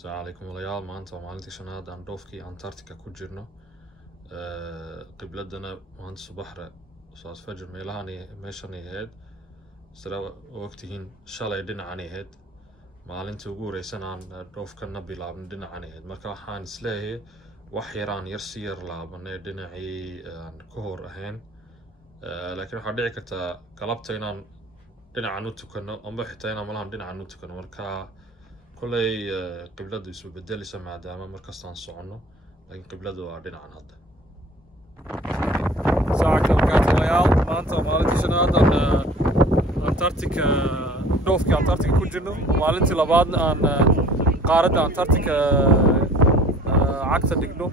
السلام عليكم walaalayaal maanta waa maalintii shanaad aan dhoofkii Antarctica ku jirno qibladana maanta subaxre saas fajr meeshan ay ahayd sida waqtigiin shalay dhinacan ay ahayd maalintii ugu horeysan aan dhoofkana bilaabnay dhinacan ay ahayd marka waxaan isleeyahay wax yaraan yar si yar laabanay dhinacii aan ka hor ahayn laakiin waxaa dhici karta galabta inaan dhinacan u tukano ama xitaa inaan malahan dhinacan u tukano marka كلي قبلة يسوي بدل يسمع دائما مركز تنصعنه لكن قبلة وعدين هذا. ساعة الوقت ريال ما أنت مالتي شناد عن أنتاركتيكا دوفكي أنتاركتيكا كوجنو مالتي لبعض عن قارة أنتاركتيكا عكس دقنو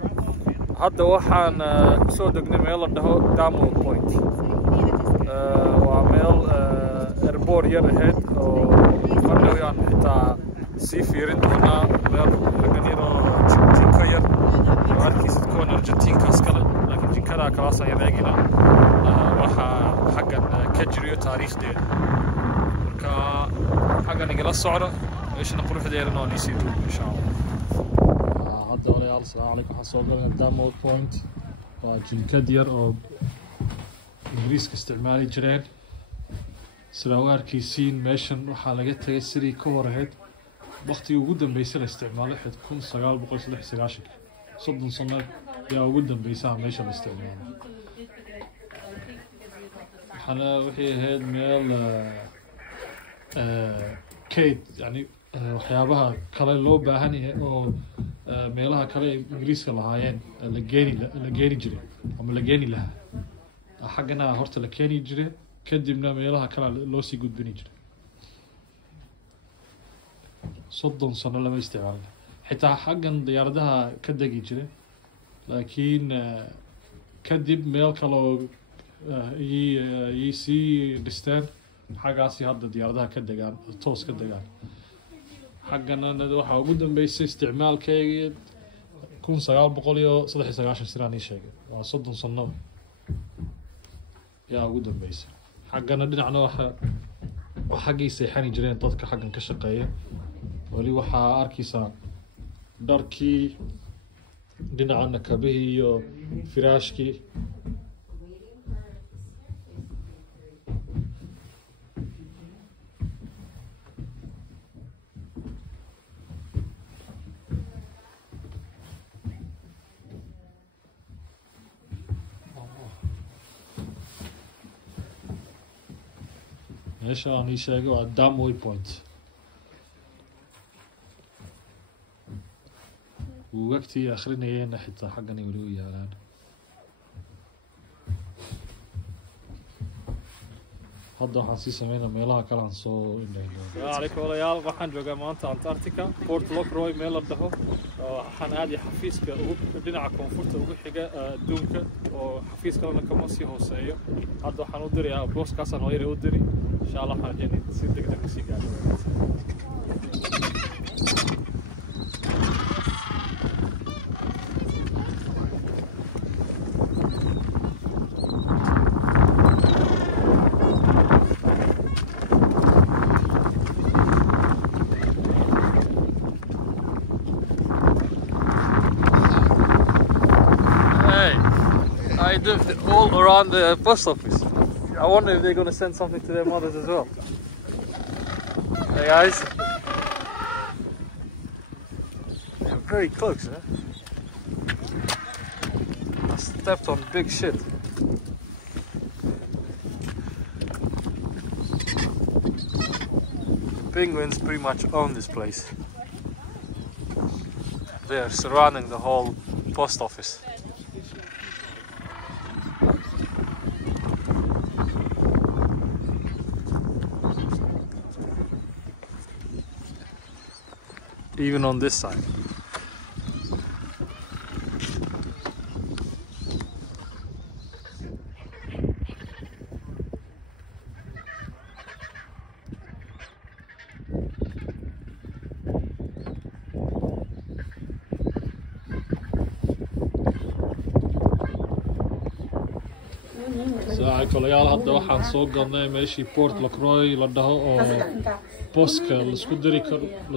هذا وحن كسو دقنو ميل ده دامو بوينت وعمل إربور يرهد وفرنو يعني حتى سي فيرين دونا ميل لقنيرو جنتين كير وعركيس تكون أرجنتين كاسكلا لكن جنكلا كلاسا يباقينا وحا حقا كجريو تاريخ دير مركا حقا نقل الصعرة ايش نقول في ديرنا ونسيدو ان شاء الله. هذا وليال السلام عليكم حصلنا دامو بوينت وجنكا دير او انجليز كاستعمالي جرين سلاو أركيسين ميشن وحا لغا تاغي سيري كورهد وقتي ugu dambeysay la isticmaalay xid 1996 soddon sano yaa ugu dambeysay meesha la isticmaalay waxana wixii ahayd meel kayd yani waxyaabaha kale loo baahan yahay oo meelaha kale Ingiriiska lahaayeen la geeni jiray ama la geeni lahaa xaqana horta la keeni jiray kadibna meelaha kale loo sii gudbin jiray soddon sano lama isticmaalin xitaa xaggan diyaaradaha ka degi jiray laakiin kadib meel kale oo sii dhisteen xaggaasi hadda diyaaradaha ka degaan toos ka degaan xaggana waxaa ugu dambeysay isticmaalkeygii 1993 siraan ii sheegay waa soddon sano yaa ugu dambeysay xaggana dhinacna waxa xaggii seexani jireen dadka xaggan ka shaqeeya wali waxaa arkaysaa dharkii dhinacana kabihii iyo firaashkii meesha aan ii sheegay waa Damway Point ووقتي آخرين هنا حتى حقنا يقولوا يا لان هذا حاسي سمينا ميلها كلام صو السلام عليكم وليال waxaan joogaa maanta Antarctica Port Lockroy meel la dhaho waxaan aadi xafiiska dhinaca koonfurta ugu xiga adduunka oo xafiiskana kama sii hooseeyo hadda waxaan u dirayaa booskaasaan hooyare u diri insha Allah waxaan rajaynayaa si degdeg ah sii gaadho. I lived all around the post office. I wonder if they're going to send something to their mothers as well. Hey guys. They're very close, huh? I stepped on big shit. Penguins pretty much own this place. They're surrounding the whole post office. Even on this side. saaca kolayaal hadda waxaan soo galnay meeshii Port Lacroix la dhaho oo booska la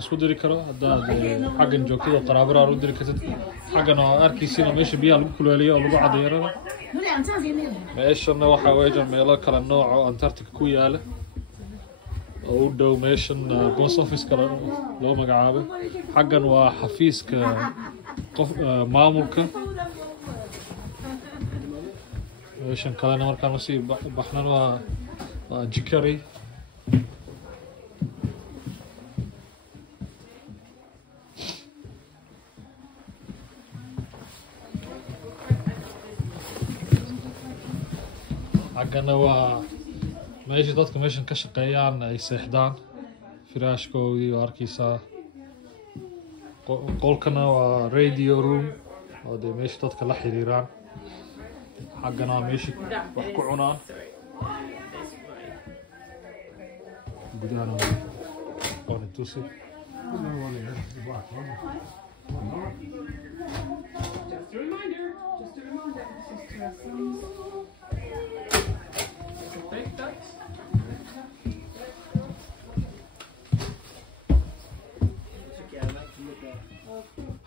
isku diri karo haddaad xaggan joogtid oo qaraabara u diri kartid xaggan oo arkiisina meesha biyaha lagu kululeeyo oo lagu cadeeyro meeshana waxa weeyaan meelo kala nooc oo Antarctica ku yaala oo u dhow meeshan post office kala loo magacaabo xaggan waa xafiiska qof maamulka meeshan kalena markaan sii baxnan waa jikari xaggana waa meesha dadka meeshan ka shaqeeyaan ay seexdaan firaashkoodii oo arkaysaa qolkana waa radio room oo dee meesha dadka la xiriiraan xaggana waa meeshii wax ku cunaan gudahana waa tusi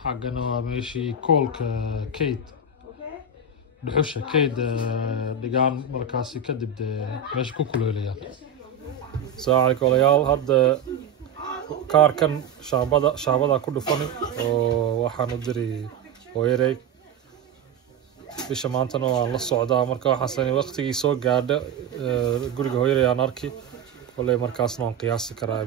xaggana waa meeshii koolka Kate dhuxusha Kate dhigaan markaasi kadib meesha ku kuleelayaan saaca kolayaal hadda kaarkan shaabada ku dhufani oo waxaan u diri hooyaday bisha maantana waan la socdaa marka waxaan waqtigii soo gaadha guriga hooyaday aan arki kolay markaasna waan qiyaasi karaa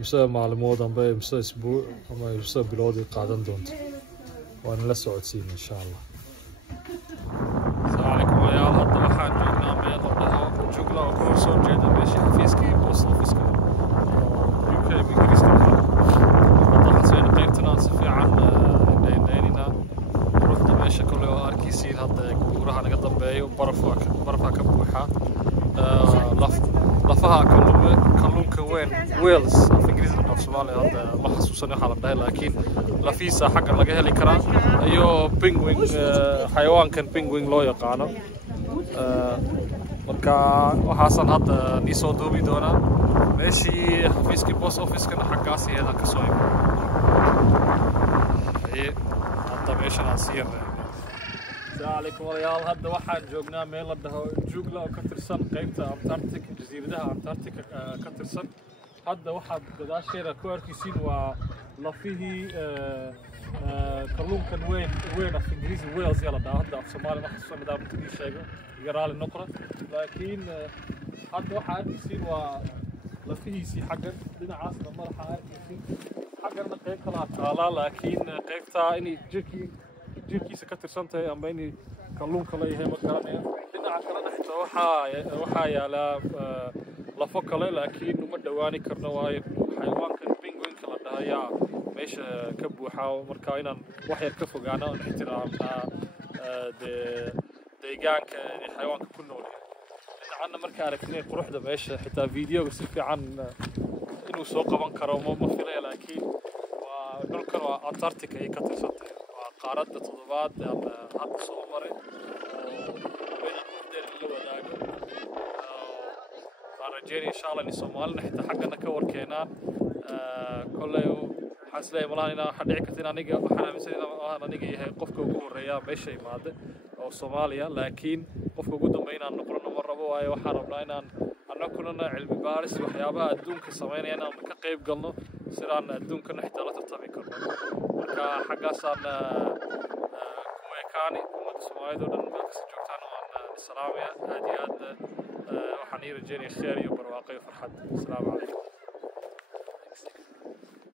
imse maalmood amba imse isbuuc ama imse bilood qaadan doonto waan la socodsiin insha Allah salaam alaykum hadda waxaan joognaa meel oo dhaho jugla oo ku soo jeeda meeshii xafiiskii post office UK Ingiriiska hadda xaseen qaybtana si fiican deynayna ruuxda meesha kale oo arkaysiin hadda guuraha naga dambeeyo barafka ka buuxa lafaha kalluunka weyn whales af Ingiriisi af Soomaali hadda ma xasuusan waxa la dhahay laakiin lafiisa xagga laga heli karaa iyo penguin xayawaankan penguin loo yaqaano marka waxaasan hadda ni soo duubi doonaa meeshii xafiiskii post office-kana xaggaas iyada ka soo hadda meeshan aan sii yarnay عليكم وريال هذا واحد جوجنا ميل ده جوجلا وكترسن قيمته أنتاركتيك جزيرة أنتاركتيك كترسن هذا واحد ده شيء كواركيسين ولفيه كلون كان وين في إنجليزي ويلز يلا ده هذا في الصومال ما حسوا مدام تبي شيء يقرأ النقرة لكن هذا واحد يصير ولفيه يصير حجر لنا عاصمة مرة حجر نقيق كلا لكن قيمته إني jirkiisa ka tirsantahay ama in kalluunka la yahay ma garanaya dhinaca kalena xitaa waxaa yaala lafo kale laakiin uma dhawaani karno waayo xayawaankan penguinka la dhahayaa meesha ka buuxa marka inaan wax yar ka fogaano oo ixtiraamnaa deegaanka xayawaanka ku nool dhinacana marka aragnay quruxda meesha xitaa fiidiyoga si fiican inuu soo qaban karo ma filaya laakiin waa dhulkan waa Antarctica ay ka tirsantahay قارات تضباط هذا صومري بين المدير اللي وداقه فرجيني إن شاء الله إن سومالنا حتى حقنا كور كينان كله حسلي ملاننا حديك كتير نيجي وحنا مثلا أنا نيجي قفك وقول ريا بشيء ماده أو صوماليا لكن قفك قدام بينا نقولنا مرة بواي وحرمنا أنا كنا علم بارس وحيابا الدون كسمين أنا مكقيب قلنا سيران الدون كنا حتى لا تطبي كرنا مركا حاجة صارنا كويكاني كم سمايدو دن بس جوتان وأنا السلام يا هادي وحنير جيني خير يوبر واقي فرحة السلام عليكم